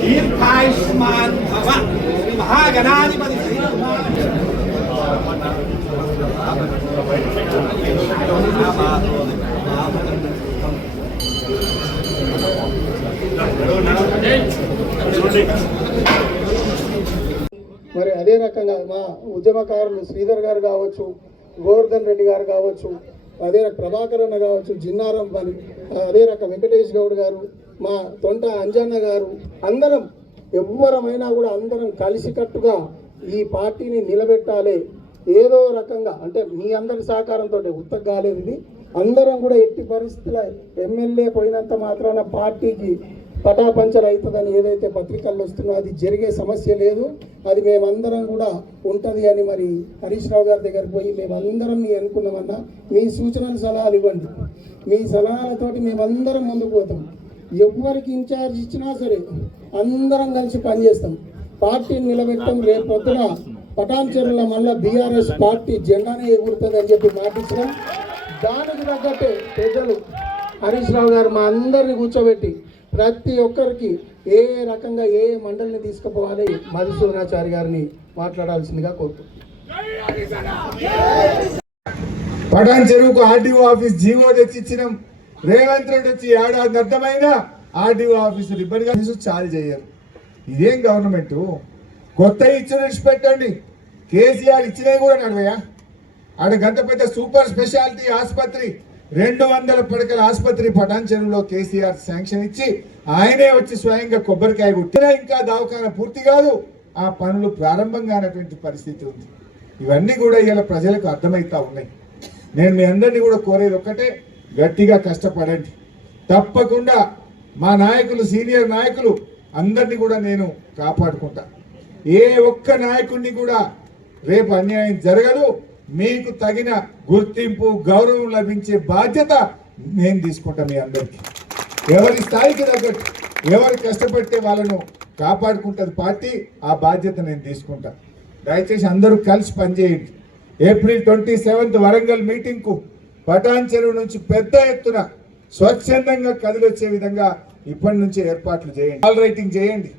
दीर्घायुष्मान भव महागणाधिपति మరి అదే రకంగా మా ఉద్యమకారులు శ్రీధర్ గారు కావచ్చు, గోవర్ధన్ రెడ్డి గారు కావచ్చు, అదే ప్రభాకర్ అన్న కావచ్చు, జిన్నారం పని, అదే రకం వెంకటేష్ గౌడ్ గారు, మా తొంట అంజన్న గారు, అందరం ఎవ్వరమైనా కూడా అందరం కలిసికట్టుగా ఈ పార్టీని నిలబెట్టాలి. ఏదో రకంగా అంటే మీ అందరి సహకారంతో ఉత్తగా కాలేదు ఇది. అందరం కూడా ఎట్టి పరిస్థితుల్లో ఎమ్మెల్యే పోయినంత మాత్రాన పార్టీకి పటాపంచలు అవుతుందని ఏదైతే పత్రికల్లో వస్తుందో అది జరిగే సమస్య లేదు. అది మేమందరం కూడా ఉంటుంది అని మరి హరీష్ రావు గారి దగ్గరికి పోయి మేమందరం మీ అనుకున్నామన్నా మీ సూచనలు సలహాలు ఇవ్వండి. మీ సలహాలతోటి మేమందరం ముందుకు పోతాం. ఎవరికి ఇన్ఛార్జ్ ఇచ్చినా సరే అందరం కలిసి పనిచేస్తాం, పార్టీని నిలబెట్టడం. రేపు పొద్దున పటాన్చెరువులో మళ్ళీ బీఆర్ఎస్ పార్టీ జెండానే ఎగురుతుంది అని చెప్పి మాటించడం. దానికి తగ్గట్టే పెద్దలు హరీష్ రావు గారు మా అందరిని కూర్చోబెట్టి ప్రతి ఒక్కరికి ఏ రకంగా ఏ మండలిని తీసుకుపోవాలి మధుసూదనాచారి గారిని మాట్లాడాల్సిందిగా కోరుతున్నాను. పటాన్చెరువుకు ఆర్డీఓ ఆఫీస్ జీవో తెచ్చిచ్చినాం. రేవంత్ రెడ్డి వచ్చి ఏడాది అర్థమైన ఆర్డీఓ ఆఫీసు రిబ్బన్గా చాలు చేయరు. ఇదేం గవర్నమెంట్? కొత్త ఇచ్చిన పెట్టండి. కేసీఆర్ ఇచ్చినవి కూడా నడవయా? ఆడ గంత పెద్ద సూపర్ స్పెషాలిటీ ఆసుపత్రి 200 పడకల ఆసుపత్రి పటాన్చెరువులో కేసీఆర్ శాంక్షన్ ఇచ్చి ఆయనే వచ్చి స్వయంగా కొబ్బరికాయ కొట్టినా ఇంకా దవాఖానా పూర్తి కాదు, ఆ పనులు ప్రారంభం కానటువంటి పరిస్థితి ఉంది. ఇవన్నీ కూడా ఇలా ప్రజలకు అర్థమవుతా ఉన్నాయి. నేను మీ అందరినీ కూడా కోరేది ఒక్కటే, గట్టిగా కష్టపడండి. తప్పకుండా మా నాయకులు, సీనియర్ నాయకులు అందరినీ కూడా నేను కాపాడుకుంటా. ఏ ఒక్క నాయకుడిని కూడా రేపు అన్యాయం జరగదు. మీకు తగిన గుర్తింపు, గౌరవం లభించే బాధ్యత నేను తీసుకుంటా. మీ అందరికీ ఎవరి స్థాయికి తగ్గట్టు ఎవరు కష్టపడితే వాళ్ళను కాపాడుకుంటుంది పార్టీ. ఆ బాధ్యత నేను తీసుకుంటా. దయచేసి అందరూ కలిసి పనిచేయండి. ఏప్రిల్ 27 వరంగల్ మీటింగ్కు పటాన్చెరువు నుంచి పెద్ద ఎత్తున స్వచ్ఛందంగా కదిలొచ్చే విధంగా ఇప్పటి నుంచే ఏర్పాట్లు చేయండి. ఆల్ రైటింగ్ చేయండి,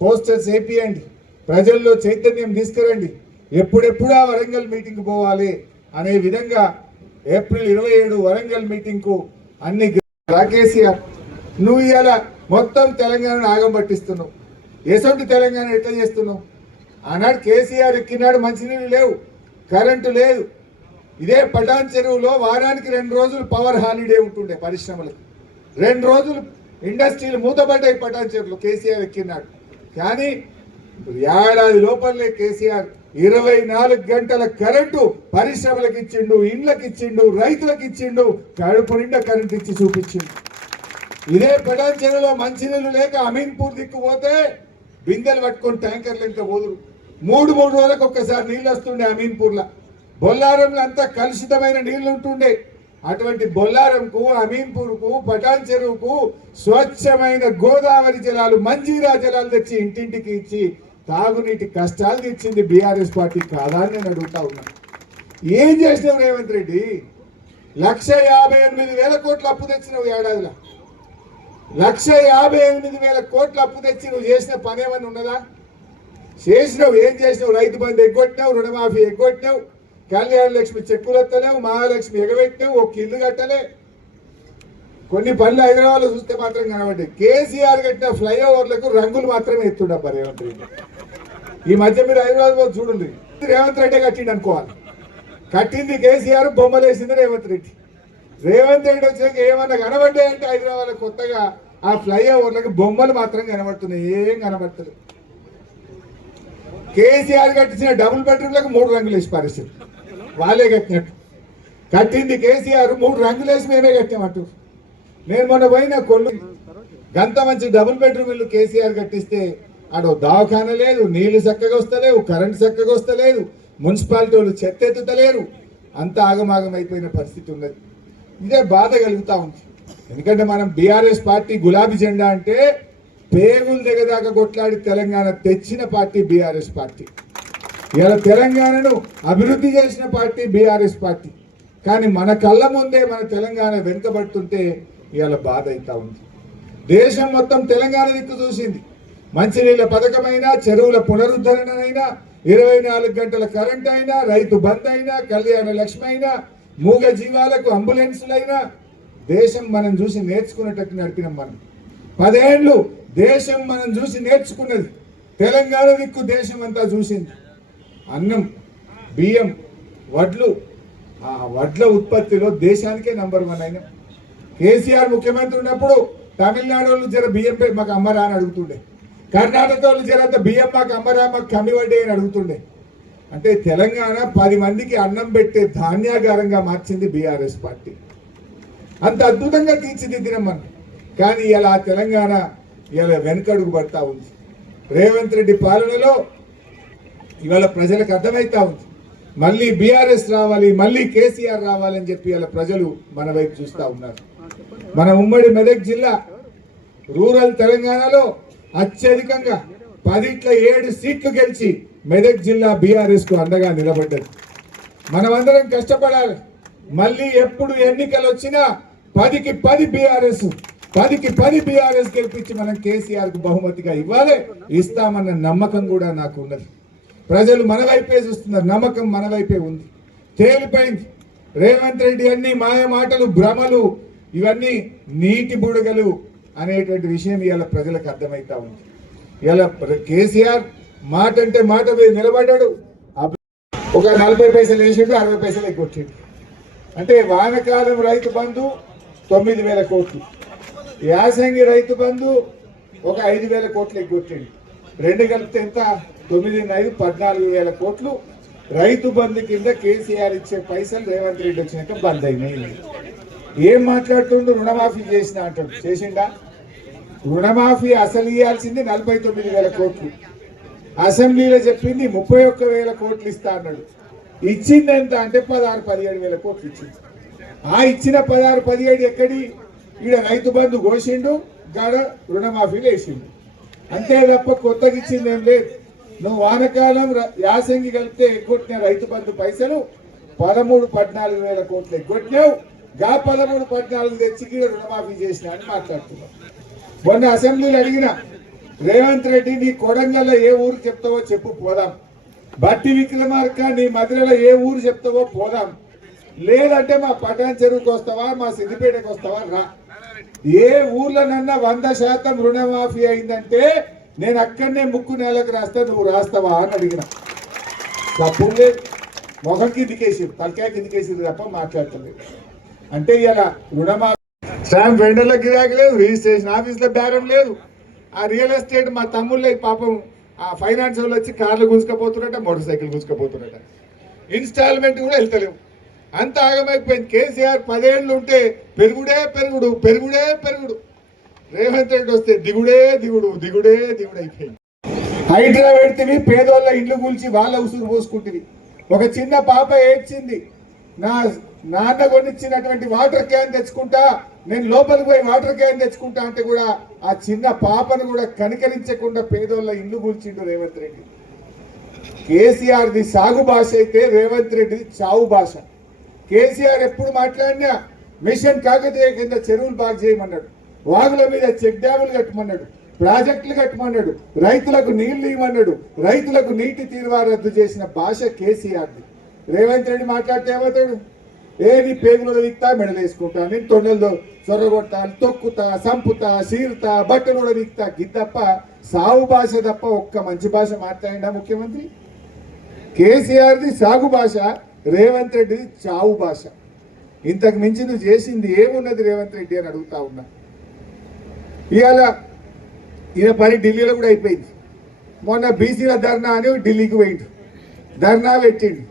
పోస్టర్స్ వేపియండి, ప్రజల్లో చైతన్యం తీసుకురండి. ఎప్పుడెప్పుడు ఆ వరంగల్ మీటింగ్ పోవాలి అనే విధంగా ఏప్రిల్ 27 వరంగల్ మీటింగ్కు అన్ని కేసీఆర్ నువ్వు ఇవాళ మొత్తం తెలంగాణను ఆగం పట్టిస్తున్నావు. ఎసొంటి తెలంగాణ ఎట్లా చేస్తున్నావు? ఆనాడు కేసీఆర్ ఎక్కినాడు, మంచినీళ్ళు లేవు, కరెంటు లేదు. ఇదే పటాన్చెరువులో వారానికి 2 రోజులు పవర్ హాలిడే ఉంటుండే పరిశ్రమలకు. 2 రోజులు ఇండస్ట్రీలు మూతపడ్డాయి పటాన్చెరువులో కేసీఆర్ ఎక్కినాడు. కానీ ఏడాది లోపలనే కేసీఆర్ 24 గంటల కరెంటు పరిశ్రమలకు ఇచ్చిండు, ఇండ్లకు ఇచ్చిండు, రైతులకు ఇచ్చిండు, కడుపు నిండా కరెంటు ఇచ్చి చూపించిండు. ఇదే పటాన్చెరువులో మంచినీళ్ళు లేక అమీన్పూర్ దిక్కు పోతే బిందెలు పట్టుకొని ట్యాంకర్లు ఇంకా పోదురు. 3 రోజులకు ఒక్కసారి నీళ్ళు వస్తుండే అమీన్పూర్లో. బొల్లారంలో అంతా కలుషితమైన నీళ్లు ఉంటుండే. అటువంటి బొల్లారంకు, అమీన్పూర్కు, పటాన్చెరువుకు స్వచ్ఛమైన గోదావరి జలాలు, మంజీరా జలాలు తెచ్చి ఇంటింటికి ఇచ్చి తాగునీటి కష్టాలు తెచ్చింది బీఆర్ఎస్ పార్టీ కాదా అని నేను అడుగుతా ఉన్నా. ఏం చేసినావు రేవంత్ రెడ్డి? 1,58,000 కోట్ల అప్పు తెచ్చినావు ఏడాదిలో. 1,58,000 కోట్ల అప్పు తెచ్చి నువ్వు చేసిన పని ఏమన్నా ఉన్నదా? చేసినావు. ఏం చేసినావు? రైతు బంధు ఎగ్గొట్టినావు, రుణమాఫీ ఎగ్గొట్టినావు, కళ్యాణ లక్ష్మి చెక్కులు ఎత్తలేవు, మహాలక్ష్మి ఎగబెట్టినావు, ఒక ఇల్లు కట్టలే. కొన్ని పనులు హైదరాబాద్లో చూస్తే మాత్రం కనబడ్డాయి. కేసీఆర్ కట్టిన ఫ్లైఓవర్లకు రంగులు మాత్రమే ఎత్తుండబ్బా రేవంత్ రెడ్డి. ఈ మధ్య మీరు హైదరాబాద్ చూడండి, రేవంత్ రెడ్డి కట్టిండి అనుకోవాలి. కట్టింది కేసీఆర్, బొమ్మలు వేసింది రేవంత్ రెడ్డి. రేవంత్ రెడ్డి వచ్చాక ఏమన్నా కనబడ్డాయంటే హైదరాబాద్ కొత్తగా ఆ ఫ్లైఓవర్లకు బొమ్మలు మాత్రం కనబడుతున్నాయి, ఏం కనబడుతుంది. కేసీఆర్ కట్టించిన డబుల్ బెడ్రూమ్లకు 3 రంగులు వేసి పరిస్థితి వాళ్ళే కట్టినట్టు. కట్టింది కేసీఆర్, 3 రంగులు వేసి మేమే కట్టామట్టు. నేను మొన్న పోయిన కొల్లు గంత మంచి డబుల్ బెడ్రూమ్ ఇల్లు కేసీఆర్ కట్టిస్తే ఆడో దవాఖాన లేదు, నీళ్లు చక్కగా వస్తలేవు, కరెంట్ చక్కగా వస్తలేదు, మున్సిపాలిటీ వాళ్ళు చెత్త ఎత్తుతలేరు, అంత ఆగమాగం అయిపోయిన పరిస్థితి ఉన్నది. ఇదే బాధ కలుగుతా ఉంది. ఎందుకంటే మనం బీఆర్ఎస్ పార్టీ గులాబీ జెండా అంటే పేగులు దిగదాకా కొట్లాడి తెలంగాణ తెచ్చిన పార్టీ బీఆర్ఎస్ పార్టీ. ఇలా తెలంగాణను అభివృద్ధి చేసిన పార్టీ బీఆర్ఎస్ పార్టీ. కానీ మన కళ్ళ ముందే మన తెలంగాణ వెనుకబడుతుంటే ఇవాళ బాధ అవుతా ఉంది. దేశం మొత్తం తెలంగాణ దిక్కు చూసింది. మంచినీళ్ళ పథకమైనా, చెరువుల పునరుద్ధరణైనా, 24 గంటల కరెంట్ అయినా, రైతు బంద్ అయినా, కళ్యాణ లక్ష్మి అయినా, మూగ జీవాలకు అంబులెన్సులైనా దేశం మనం చూసి నేర్చుకునేటట్టు నడిపినాం. మనం 10 ఏళ్ళు దేశం మనం చూసి నేర్చుకున్నది. తెలంగాణ దిక్కు దేశం అంతా చూసింది. అన్నం, బియ్యం, వడ్లు, ఆ వడ్ల ఉత్పత్తిలో దేశానికే నంబర్ 1 అయినా. కేసీఆర్ ముఖ్యమంత్రి ఉన్నప్పుడు తమిళనాడు వాళ్ళు జర బియ్యం మాకు అమ్మరా అని అడుగుతుండే, కర్ణాటక వాళ్ళు జరంత బియ్యం మాకు అమ్మరా, మాకు కమ్మి వడ్డే అని అడుగుతుండే. అంటే తెలంగాణ 10 మందికి అన్నం పెట్టే ధాన్యాగారంగా మార్చింది బీఆర్ఎస్ పార్టీ. అంత అద్భుతంగా తీర్చిదిద్దినాం మనం. కానీ ఇలా తెలంగాణ ఇలా వెనుకడుగు పడతా ఉంది. రేవంత్ రెడ్డి పాలనలో ఇవాళ ప్రజలకు అర్థమైతా ఉంది. మళ్ళీ బీఆర్ఎస్ రావాలి, మళ్ళీ కేసీఆర్ రావాలని చెప్పి ఇలా ప్రజలు మన వైపు చూస్తూ ఉన్నారు. మన ఉమ్మడి మెదక్ జిల్లా రూరల్ తెలంగాణలో అత్యధికంగా 10-7 సీట్లు గెలిచి మెదక్ జిల్లా బీఆర్ఎస్ కు అండగా నిలబడ్డది. మనమందరం కష్టపడాలి. మళ్ళీ ఎప్పుడు ఎన్నికలు వచ్చినా 10కి 10 బీఆర్ఎస్, 10కి 10 బీఆర్ఎస్ గెలిపించి మనం కేసీఆర్ కు బహుమతిగా ఇవ్వాలి, ఇస్తామన్న నమ్మకం కూడా నాకు ఉన్నది. ప్రజలు మన వైపే చూస్తున్నారు, నమ్మకం మన వైపే ఉంది. తేలిపోయింది. రేవంత్ రెడ్డి అన్ని మాయ మాటలు, భ్రమలు, ఇవన్నీ నీటి బుడగలు అనేటువంటి విషయం ఇవాళ ప్రజలకు అర్థమవుతా ఉంది. ఇవాళ కేసీఆర్ మాట అంటే మాట మీద నిలబడ్డాడు. ఒక 40 పైసలు వేసిండు, 60 పైసలు ఎగ్గొట్టిండు. అంటే వానకాలం రైతు బంధు 9,000 కోట్లు, యాసంగి రైతు బంధు ఒక 5,000 కోట్లు ఎగ్గొట్టిండు. 2 కలిపితే ఎంత? 9, 14,000 కోట్లు రైతు బంధు కింద కేసీఆర్ ఇచ్చే పైసలు రేవంత్ రెడ్డి వచ్చినాక బంద్ అయినాయి. ఏం మాట్లాడుతుండు? రుణమాఫీ చేసిన అంటాడు. చేసిండా? రుణమాఫీ అసలు ఇవ్వాల్సింది 49,000 కోట్లు. అసెంబ్లీలో చెప్పింది 31,000 కోట్లు ఇస్తా అన్నాడు. ఇచ్చింది ఎంత అంటే 16-17,000 కోట్లు ఇచ్చింది. ఆ ఇచ్చిన 16-17 ఎక్కడి? ఈడ రైతు బంధు కోసిండు, గాడ రుణమాఫీలు వేసిండు. అంతే తప్ప కొత్తగా ఇచ్చింది ఏం లేదు. నువ్వు వానకాలం యాసంగి కలిపితే ఎగ్గొట్టిన రైతు బంధు పైసలు 13-14,000 కోట్లు ఎగ్గొట్టినావు. గా 13-14 తెచ్చి రుణమాఫీ చేసినా అని మాట్లాడుతున్నావు. మొన్న అసెంబ్లీలో అడిగిన రేవంత్ రెడ్డి, నీ కొడంగల్లో ఏ ఊరు చెప్తావో చెప్పు, పోదాం. బట్టి విక్రమార్క నీ మధురలో ఏ ఊరు చెప్తావో పోదాం. లేదంటే మా పటాన్ చెరువుకి వస్తావా, మా సిద్దిపేటకి వస్తావా, రా. ఏ ఊర్లోనన్నా 100% రుణమాఫీ అయిందంటే నేను అక్కడనే ముక్కు నేలకు రాస్తా, నువ్వు రాస్తావా అని అడిగిన. తప్పు లేదు. మొహం కిందికేసి, తలకాయ కిందికేసి తప్ప మాట్లాడతలేదు. అంటే ఇలా రుణమాఫీ స్టాంప్ వెండర్ల గిరాకీ లేదు, రిజిస్ట్రేషన్ ఆఫీస్లో బేరం లేదు. ఆ రియల్ ఎస్టేట్ మా తమ్ముళ్ళకి పాపం ఆ ఫైనాన్స్ వాళ్ళు వచ్చి కార్లు గుంజుకపోతున్నట, మోటార్ సైకిల్ గుంజుకపోతున్నట, ఇన్స్టాల్మెంట్ కూడా వెళ్తలేవు. అంత ఆగమైపోయింది. కేసీఆర్ 10 ఏళ్ళు ఉంటే పెరుగుడే పెరుగుడు, పెరుగుడే పెరుగుడు. రేవంత్ రెడ్డి వస్తే దిగుడే దిగుడు, దిగుడే దిగుడు అయిపోయింది. హైడ్రా పెడితే పేదోళ్ళ ఇండ్లు కూల్చి వాళ్ళ ఉసురు పోసుకుంటుంది. ఒక చిన్న పాప ఏడ్చింది, నా నాన్న కొనిచ్చినటువంటి వాటర్ క్యాన్ తెచ్చుకుంటా, నేను లోపలికి పోయి వాటర్ క్యాన్ తెచ్చుకుంటా అంటే కూడా ఆ చిన్న పాపను కూడా కనికరించకుండా పేదోళ్ళ ఇల్లు కూల్చిండు రేవంత్ రెడ్డి. కేసీఆర్ది సాగు భాష అయితే రేవంత్ రెడ్డిది చావు భాష. కేసీఆర్ ఎప్పుడు మాట్లాడినా మిషన్ కాకతీయ కింద చెరువులు బాగు చేయమన్నాడు, వాగుల మీద చెక్ డ్యాములు కట్టమన్నాడు, ప్రాజెక్టులు కట్టమన్నాడు, రైతులకు నీళ్లు ఇవ్వమన్నాడు, రైతులకు నీటి తీరువా రద్దు చేసిన భాష కేసీఆర్ది. రేవంత్ రెడ్డి మాట్లాడితే ఏమవుతాడు? నీ పేగులో విక్తా, మెడలేసుకుంటా, నేను తొండలతో చొరగొట్టా, తొక్కుతా, సంపుతా, సీరుతా, బట్టలు కూడా విక్తా. ఇది తప్ప సాగు భాష తప్ప ఒక్క మంచి భాష మాట్లాడిందా ముఖ్యమంత్రి? కేసీఆర్ది సాగు భాష, రేవంత్ రెడ్డిది చావు భాష. ఇంతకు మించి నువ్వు చేసింది ఏమున్నది రేవంత్ రెడ్డి అని అడుగుతా ఉన్నా. ఇవాళ ఈయన పని ఢిల్లీలో కూడా అయిపోయింది. మొన్న బీసీల ధర్నా అని ఢిల్లీకి పోయిండు, ధర్నా పెట్టిండు.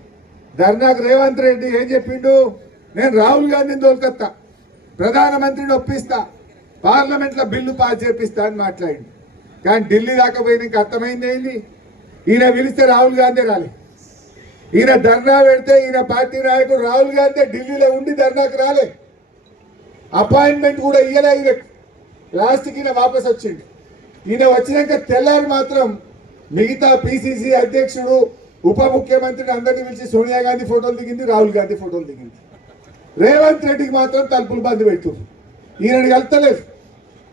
ధర్నాకు రేవంత్ రెడ్డి ఏం చెప్పిండు? నేను రాహుల్ గాంధీని తోలుకొత్తా, ప్రధానమంత్రిని ఒప్పిస్తా, పార్లమెంట్లో బిల్లు పాస్ చేపిస్తా అని మాట్లాడి. కానీ ఢిల్లీ దాకా పోయినాక అర్థమైంది ఏంది, ఈయన పిలిస్తే రాహుల్ గాంధీ రాలే. ఈయన ధర్నా పెడితే ఈయన పార్టీ నాయకుడు రాహుల్ గాంధీ ఢిల్లీలో ఉండి ధర్నాకు రాలే. అపాయింట్మెంట్ కూడా ఇయ్యలే. ఈయన లాస్ట్కి ఈయన వాపస్ వచ్చిండు. ఈయన వచ్చినాక తెల్లారి మాత్రం మిగతా పిసిసి అధ్యక్షుడు, ఉప ముఖ్యమంత్రిని అందరినీ పిలిచి సోనియా గాంధీ ఫోటోలు దిగింది, రాహుల్ గాంధీ ఫోటోలు దిగింది. రేవంత్ రెడ్డికి మాత్రం తలుపులు బంద్ పెట్టు. ఈయనని కలుస్తలేదు,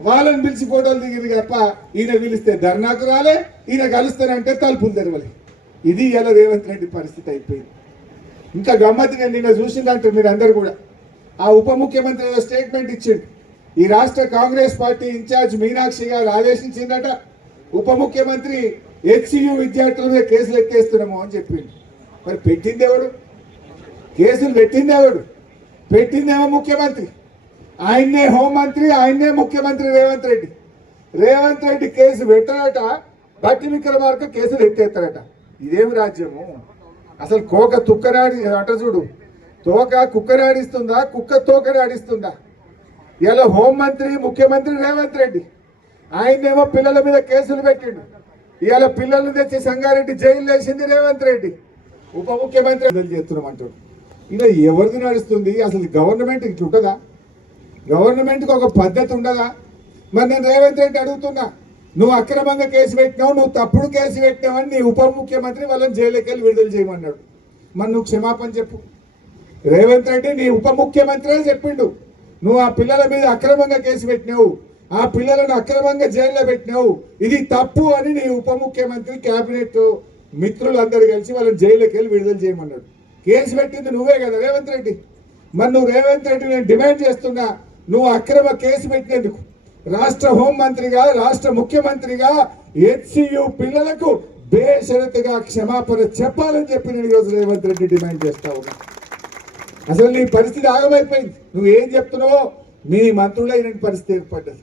వాళ్ళని పిలిచి ఫోటోలు దిగింది తప్ప ఈయన పిలిస్తే ధర్నాకు రాలే, ఈయన కలుస్తానంటే తలుపులు తెరవలే. ఇది ఇలా రేవంత్ రెడ్డి పరిస్థితి అయిపోయింది. ఇంకా గమ్మత్తు నేను నిన్న చూసిందంటే మీరు అందరు కూడా, ఆ ఉప ముఖ్యమంత్రి ఏదో స్టేట్మెంట్ ఇచ్చిండు. ఈ రాష్ట్ర కాంగ్రెస్ పార్టీ ఇన్ఛార్జ్ మీనాక్షి గారు ఆదేశించిందట, ఉప ముఖ్యమంత్రి హెచ్సియు విద్యార్థుల మీద కేసులు ఎత్తేస్తున్నాము అని చెప్పిండు. మరి పెట్టింది ఎవడు? కేసులు పెట్టింది ఎవడు? పెట్టిందేమో ముఖ్యమంత్రి. ఆయన్నే హోంమంత్రి, ఆయన్నే ముఖ్యమంత్రి రేవంత్ రెడ్డి. రేవంత్ రెడ్డి కేసు పెట్టడట, బట్టి విక్రమార్క కేసులు ఎత్తేస్తాడట. ఇదేమి రాజ్యము? అసలు కోక తుక్కనాడి అట చూడు, తోక కుక్కనాడిస్తుందా, కుక్క తోకనాడిస్తుందా? ఇలా హోంమంత్రి ముఖ్యమంత్రి రేవంత్ రెడ్డి, ఆయన్నేమో పిల్లల మీద కేసులు పెట్టిండు. ఇవాళ పిల్లల్ని తెచ్చి సంగారెడ్డి జైలు వేసింది రేవంత్ రెడ్డి. ఉప ముఖ్యమంత్రి చేస్తున్నామంటాడు. ఇలా ఎవరిది నడుస్తుంది? అసలు గవర్నమెంట్ ఇట్లా ఉంటుందా? గవర్నమెంట్కి ఒక పద్ధతి ఉండదా? మరి నేను రేవంత్ రెడ్డి అడుగుతున్నా, నువ్వు అక్రమంగా కేసు పెట్టినావు, నువ్వు తప్పుడు కేసు పెట్టినావని నీ ఉప ముఖ్యమంత్రి వాళ్ళని జైలుకి వెళ్ళి విడుదల చేయమన్నాడు. మరి నువ్వు క్షమాపణ చెప్పు. రేవంత్ రెడ్డి నీ ఉప ముఖ్యమంత్రి చెప్పిండు, నువ్వు ఆ పిల్లల మీద అక్రమంగా కేసు పెట్టినావు, ఆ పిల్లలను అక్రమంగా జైల్లో పెట్టినావు, ఇది తప్పు అని నీ ఉప ముఖ్యమంత్రి క్యాబినెట్ మిత్రులందరూ కలిసి వాళ్ళని జైలుకి వెళ్ళి విడుదల చేయమన్నాడు. కేసు పెట్టింది నువ్వే కదా రేవంత్ రెడ్డి. మరి నువ్వు రేవంత్ రెడ్డి నేను డిమాండ్ చేస్తున్నా, నువ్వు అక్రమ కేసు పెట్టినందుకు రాష్ట్ర హోంమంత్రిగా, రాష్ట్ర ముఖ్యమంత్రిగా హెచ్సియు పిల్లలకు బేషరతుగా క్షమాపణ చెప్పాలని చెప్పి నేను ఈరోజు రేవంత్ రెడ్డి డిమాండ్ చేస్తా ఉన్నా. అసలు నీ పరిస్థితి ఆగమైపోయింది. నువ్వేం చెప్తున్నావో మీ మంత్రులే ఇలాంటి పరిస్థితి ఏర్పడ్డది.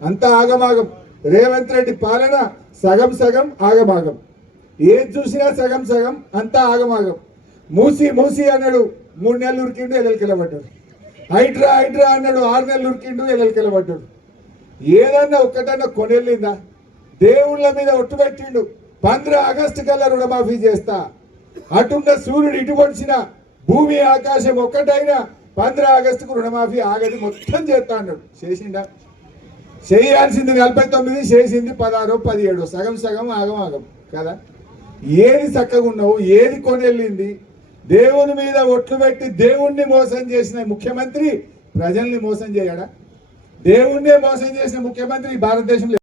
అంతా ఆగమాగం. రేవంత్ రెడ్డి పాలన సగం సగం ఆగమాగం. ఏది చూసినా సగం సగం, అంతా ఆగమాగం. మూసి మూసి అన్నాడు, 3 నెలలు ఉరికిండు, ఎల్లెలకెళ్ళబడ్డాడు. హైడ్రా హైడ్రా అన్నాడు, 6 నెలలు ఉరికిండు, ఎల్లెలకెళ్ళబడ్డాడు. ఏదన్నా ఒక్కటన్నా కొనెళ్ళిందా? దేవుళ్ళ మీద ఒట్టు పెట్టిండు, 15 ఆగస్టు కల్లా రుణమాఫీ చేస్తా. అటున్న సూర్యుడు ఇటు పొడిచిన, భూమి ఆకాశం ఒక్కటైనా 15 ఆగస్టుకు రుణమాఫీ ఆగది, మొత్తం చేస్తా అన్నాడు. చేసిండా? చేయాల్సింది 49, చేసింది 16, 17. సగం సగం ఆగమాగం కదా. ఏది చక్కగా ఉన్నావు? ఏది కొనెళ్ళింది? దేవుని మీద ఒట్లు పెట్టి దేవుణ్ణి మోసం చేసిన ముఖ్యమంత్రి ప్రజల్ని మోసం చేయడా? దేవుణ్ణే మోసం చేసిన ముఖ్యమంత్రి భారతదేశంలో